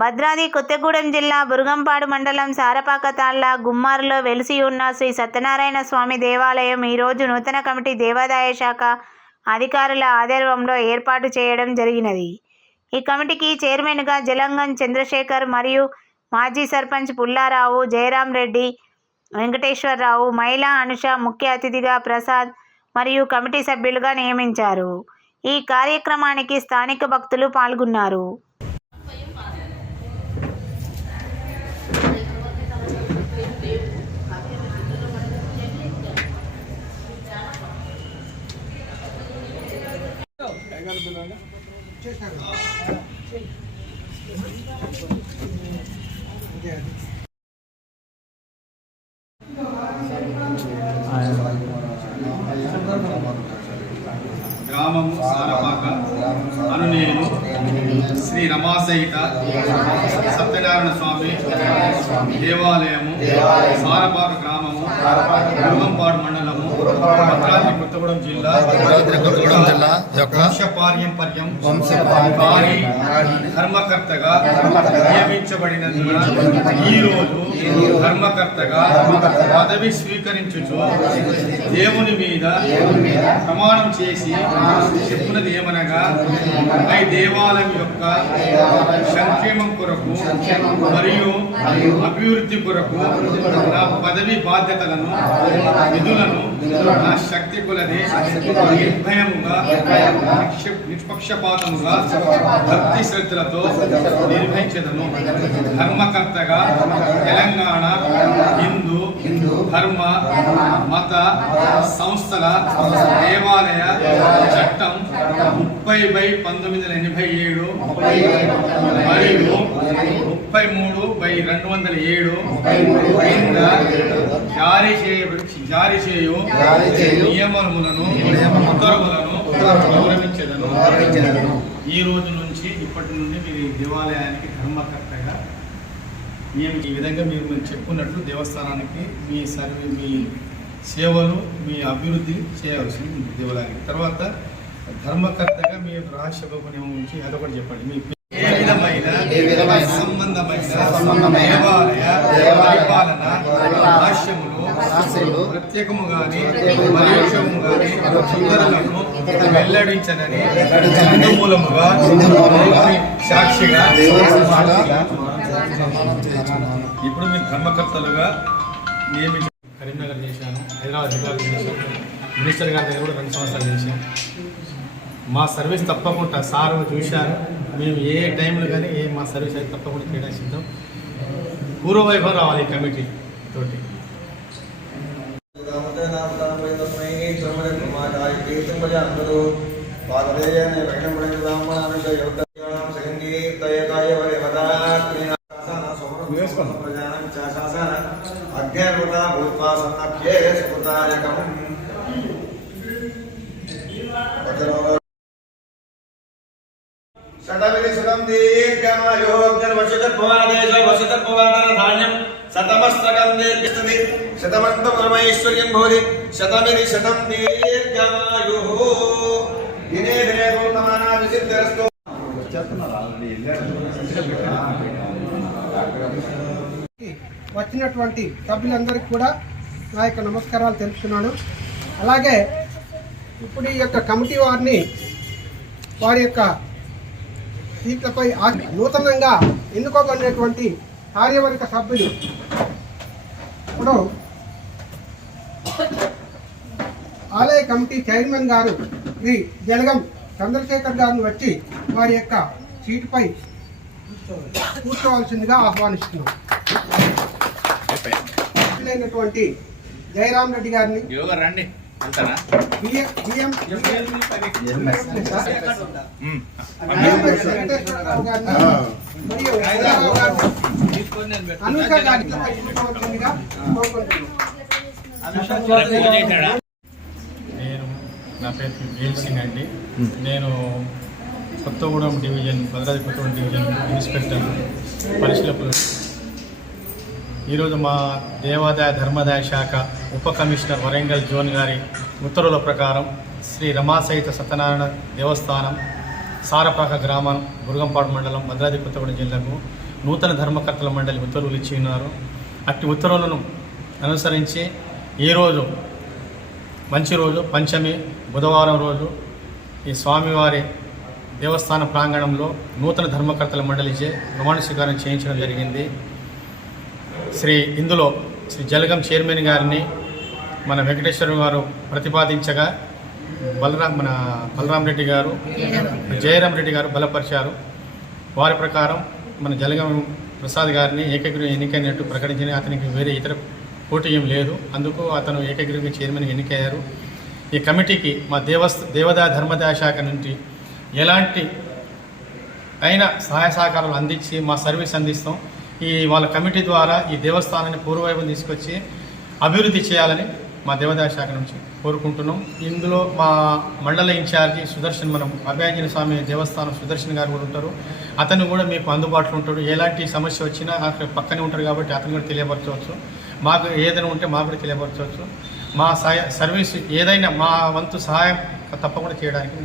భద్రాద్రి కొత్తగూడెం జిల్లా బురుగంపాడు మండలం సారపాక తాళ్ళ గుమ్మారులో వెలిసి ఉన్న శ్రీ సత్యనారాయణ స్వామి దేవాలయం ఈరోజు నూతన కమిటీ దేవాదాయ శాఖ అధికారుల ఆధ్వర్యంలో ఏర్పాటు చేయడం జరిగినది. ఈ కమిటీకి చైర్మన్గా జలంగం చంద్రశేఖర్ మరియు మాజీ సర్పంచ్ పుల్లారావు జయరాం రెడ్డి వెంకటేశ్వరరావు మహిళా అనుష ముఖ్య అతిథిగా ప్రసాద్ మరియు కమిటీ సభ్యులుగా నియమించారు. ఈ కార్యక్రమానికి స్థానిక భక్తులు పాల్గొన్నారు. గ్రామము సారపాక. అను నేను శ్రీ రమాసహిత సత్యనారాయణ స్వామి దేవాలయము సారపాక గ్రామము గురువంపాడు మండలము కొత్తగూడెం జిల్లా కొత్తగూడెం జిల్లా యొక్క వంశపారంపర్యం ధర్మకర్తగా నియమించబడినందున ఈ రోజు ధర్మకర్తగా పదవి స్వీకరించుచు దేవుని మీద ప్రమాణం చేసి చెప్పున్నది ఏమనగా ఈ దేవాలయం యొక్క సంక్షేమం కొరకు మరియు అభివృద్ధి కొరకు నా పదవి బాధ్యతలను విధులను నా శక్తి కొలది నిర్భయముగా నిష్పక్షపాతముగా భక్తి శ్రద్ధలతో నిర్వహించదను. ధర్మకర్తగా తెలంగాణ హిందూ ధర్మ మత సంస్థల దేవాలయ చట్టం ముప్పై బై పంతొమ్మిది వందల ఎనభై ఏడు మరియు ముప్పై మూడు బై రెండు వందల ఏడు కింద జారీ చేయబడి జారీ చేయు నియమములను ఉత్తర్వులను గౌరవించదను. ఈ రోజు నుంచి ఇప్పటి నుండి మీరు ఈ దేవాలయానికి ధర్మకర్తగా మేము ఈ విధంగా మీరు మీరు చెప్పుకున్నట్లు దేవస్థానానికి మీ సర్వీ మీ సేవలు మీ అభివృద్ధి చేయవలసింది ఉంది దేవాలయానికి తర్వాత ధర్మకర్తగా మీ రహస్య నియమం నుంచి అదొకటి చెప్పండి. మీ ఏ విధమైన సంబంధమైన దేవాలయ పరిపాలన ప్రత్యేకము గాని పరోక్షము గాని వెల్లడించనని హిందూ మూలముగా సాక్షిగా ఇప్పుడు మీరు ధర్మకర్తలుగా నియమించి కరీంనగర్ చేశాను హైదరాబాద్ జిల్లాలో చేశాను. మినిస్టర్ గారి దగ్గర కూడా రెండు సంవత్సరాలు చేశాను. మా సర్వీస్ తప్పకుండా సార్ చూశారు. మేము ఏ టైంలో కానీ ఏ మా సర్వీస్ అయితే తప్పకుండా చేయడానికి సిద్ధం. పూర్వవైభవం రావాలి ఈ కమిటీ తోటి. శతమిది శతం దీర్ఘమాయోగ్యవశతత్వవాదేశ వశతత్వవాదన ధాన్యం శతమస్తకం దీర్ఘిస్తుంది శతమంతం పరమైశ్వర్యం భవతి శతమిది శతం దీర్ఘమాయు దినే దినే పూర్ణమానా విసిద్ధరస్తు వచ్చినటువంటి సభ్యులందరికీ కూడా నా యొక్క నమస్కారాలు తెలుపుతున్నాను. అలాగే ఇప్పుడు ఈ యొక్క కమిటీ వారిని వారి యొక్క సీట్లపై నూతనంగా ఎన్నుకోబడినటువంటి కార్యవర్గ సభ్యులు ఇప్పుడు ఆలయ కమిటీ చైర్మన్ గారు శ్రీ జలగం చంద్రశేఖర్ గారిని వచ్చి వారి యొక్క సీటుపై కూర్చోవలసిందిగా ఆహ్వానిస్తున్నాం. సభ్యులైనటువంటి జయరాం రెడ్డి గారిని రండి. అంతనా? నేను నా పేరు వేల్ సింగ్ అండి. నేను Kothagudem division Bhadradri Kothagudem division inspector పరిశీలకులు. ఈరోజు మా దేవాదాయ ధర్మాదాయ శాఖ ఉప కమిషనర్ వరంగల్ జోన్ గారి ఉత్తర్వుల ప్రకారం శ్రీ రమాసహిత సత్యనారాయణ దేవస్థానం సారపాక గ్రామం బురుగంపాడు మండలం భద్రాద్రి కొత్తగూడెం జిల్లాకు నూతన ధర్మకర్తల మండలి ఉత్తర్వులు ఇచ్చి ఉన్నారు. అట్టి ఉత్తర్వులను అనుసరించి ఈరోజు మంచి రోజు పంచమి బుధవారం రోజు ఈ స్వామివారి దేవస్థాన ప్రాంగణంలో నూతన ధర్మకర్తల మండలిచే ప్రమాణ స్వీకారం చేయించడం జరిగింది. శ్రీ ఇందులో శ్రీ జలగం చైర్మన్ గారిని మన వెంకటేశ్వర గారు ప్రతిపాదించగా బలరాం మన బలరాం రెడ్డి గారు జయరాం రెడ్డి గారు బలపరిచారు. వారి ప్రకారం మన జలగం ప్రసాద్ గారిని ఏకగ్రీవం ఎన్నికైనట్టు ప్రకటించిన అతనికి వేరే ఇతర పోటీ ఏం లేదు. అందుకు అతను ఏకగ్రీవంగా చైర్మన్ ఎన్నికయ్యారు. ఈ కమిటీకి మా దేవస్థ దేవదా ధర్మదాయ శాఖ నుండి ఎలాంటి అయిన సహాయ సహకారాలు అందించి మా సర్వీస్ అందిస్తాం. ఈ వాళ్ళ కమిటీ ద్వారా ఈ దేవస్థానాన్ని పూర్వవైపు తీసుకొచ్చి అభివృద్ధి చేయాలని మా దేవాదాయ శాఖ నుంచి కోరుకుంటున్నాం. ఇందులో మా మండల ఇన్ఛార్జి సుదర్శన్ మనం అభయాంజన స్వామి దేవస్థానం సుదర్శన్ గారు కూడా ఉంటారు. అతను కూడా మీకు అందుబాటులో ఉంటాడు. ఎలాంటి సమస్య వచ్చినా అక్కడ పక్కనే ఉంటారు కాబట్టి అతను కూడా తెలియపరచవచ్చు. మాకు ఏదైనా ఉంటే మాకు కూడా తెలియపరచవచ్చు. మా సహాయ సర్వీస్ ఏదైనా మా వంతు సహాయం తప్పకుండా చేయడానికి